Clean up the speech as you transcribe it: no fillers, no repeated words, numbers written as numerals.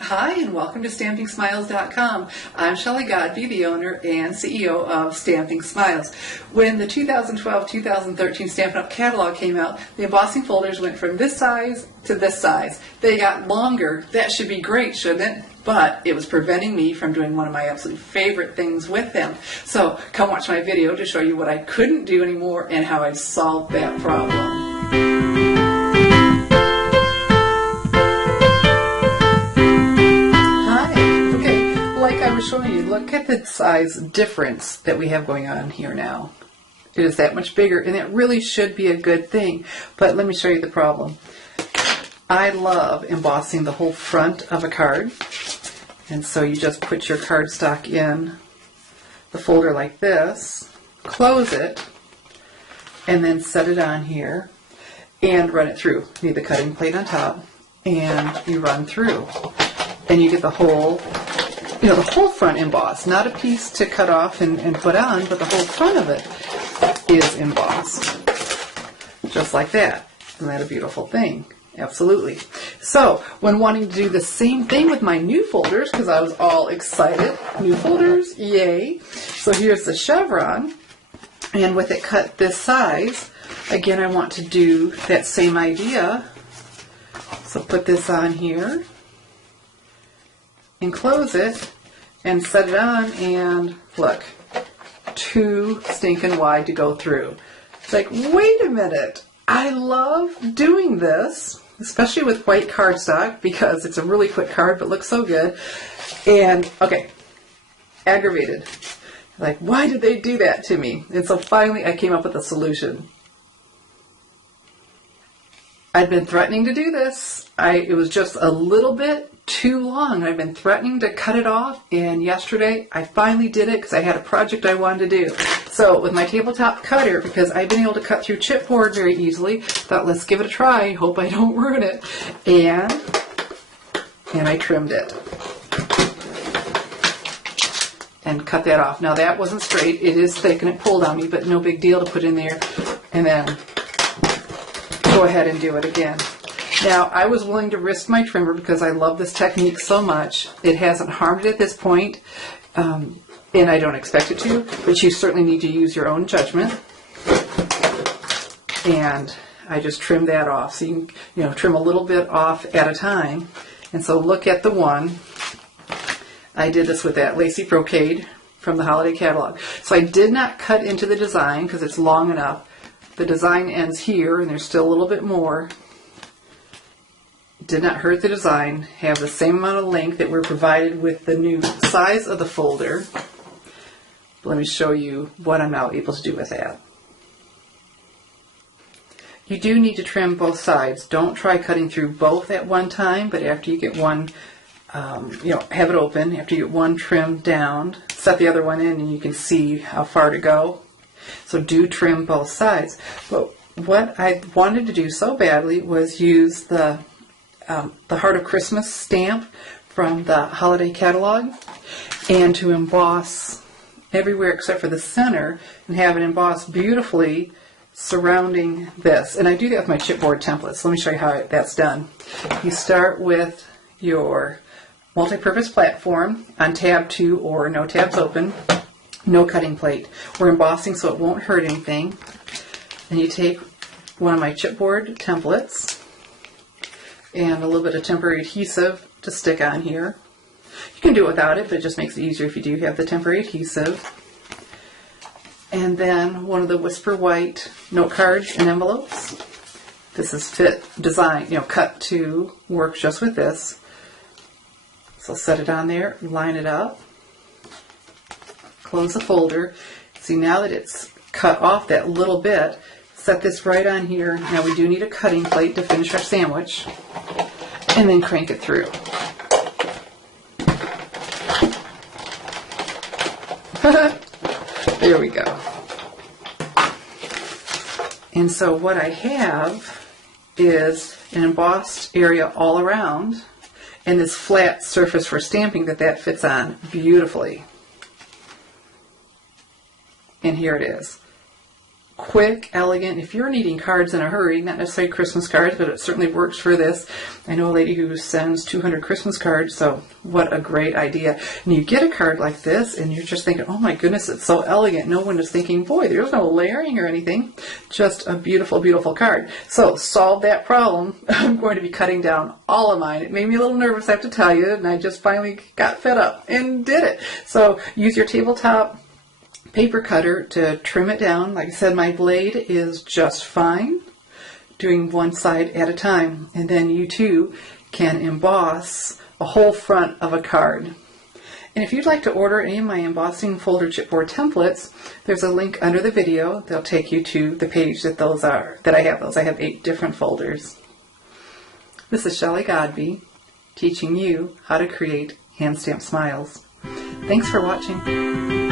Hi, and welcome to StampingSmiles.com. I'm Shelley Godby, the owner and CEO of Stamping Smiles. When the 2012-2013 Stampin' Up! Catalog came out, the embossing folders went from this size to this size. They got longer. That should be great, shouldn't it? But it was preventing me from doing one of my absolute favorite things with them. So come watch my video to show you what I couldn't do anymore and how I've solved that problem. Showing you, look at the size difference that we have going on here now. It is that much bigger, and it really should be a good thing. But let me show you the problem. I love embossing the whole front of a card, and so you just put your cardstock in the folder like this, close it, and then set it on here and run it through. You need the cutting plate on top, and you run through, and you get the whole the whole front embossed, not a piece to cut off and put on, but the whole front of it is embossed. Just like that. Isn't that a beautiful thing? Absolutely. So, when wanting to do the same thing with my new folders, because I was all excited, new folders, yay. So here's the chevron, and with it cut this size, again I want to do that same idea. So put this on here, and close it, and set it on, and look, too stinking wide to go through. It's like, wait a minute, I love doing this, especially with white cardstock, because it's a really quick card, but looks so good. And, okay, aggravated. Like, why did they do that to me? And so finally I came up with a solution. I'd been threatening to do this. It was just a little bit too long. I've been threatening to cut it off, and yesterday I finally did it because I had a project I wanted to do. So with my tabletop cutter, because I've been able to cut through chipboard very easily, thought let's give it a try, hope I don't ruin it, and I trimmed it and cut that off. Now that wasn't straight, it is thick and it pulled on me, but no big deal to put in there and then go ahead and do it again. Now, I was willing to risk my trimmer because I love this technique so much. It hasn't harmed it at this point, and I don't expect it to, but you certainly need to use your own judgment. And I just trimmed that off. So you can trim a little bit off at a time. And so look at the one. I did this with that lacy brocade from the holiday catalog. So I did not cut into the design because it's long enough. The design ends here, and there's still a little bit more. Did not hurt the design, have the same amount of length that we're provided with the new size of the folder. But let me show you what I'm now able to do with that. You do need to trim both sides. Don't try cutting through both at one time, but after you get one, have it open. After you get one trimmed down, set the other one in and you can see how far to go. So do trim both sides. But what I wanted to do so badly was use the Heart of Christmas stamp from the holiday catalog, and to emboss everywhere except for the center and have it embossed beautifully surrounding this. And I do that with my chipboard templates. Let me show you how that's done. You start with your multi-purpose platform on tab 2 or no tabs open, no cutting plate. We're embossing so it won't hurt anything. And you take one of my chipboard templates and a little bit of temporary adhesive to stick on here. You can do it without it, but it just makes it easier if you do have the temporary adhesive. And then one of the Whisper White note cards and envelopes. This is cut to work just with this. So set it on there, line it up, close the folder. See, now that it's cut off that little bit, set this right on here. Now we do need a cutting plate to finish our sandwich, and then crank it through. There we go. And so what I have is an embossed area all around, and this flat surface for stamping that fits on beautifully. And here it is. quick, elegant. If you're needing cards in a hurry, not necessarily Christmas cards, but it certainly works for this. I know a lady who sends 200 Christmas cards, so what a great idea. And you get a card like this, and you're just thinking, oh my goodness, it's so elegant. No one is thinking, boy, there's no layering or anything. Just a beautiful, beautiful card. So, solve that problem. I'm going to be cutting down all of mine. It made me a little nervous, I have to tell you, and I just finally got fed up and did it. So, use your tabletop paper cutter to trim it down. Like I said, my blade is just fine, doing one side at a time. And then you too can emboss a whole front of a card. And if you'd like to order any of my embossing folder chipboard templates, there's a link under the video. They'll take you to the page that I have those. I have 8 different folders. This is Shelley Godby teaching you how to create hand stamped smiles. Thanks for watching.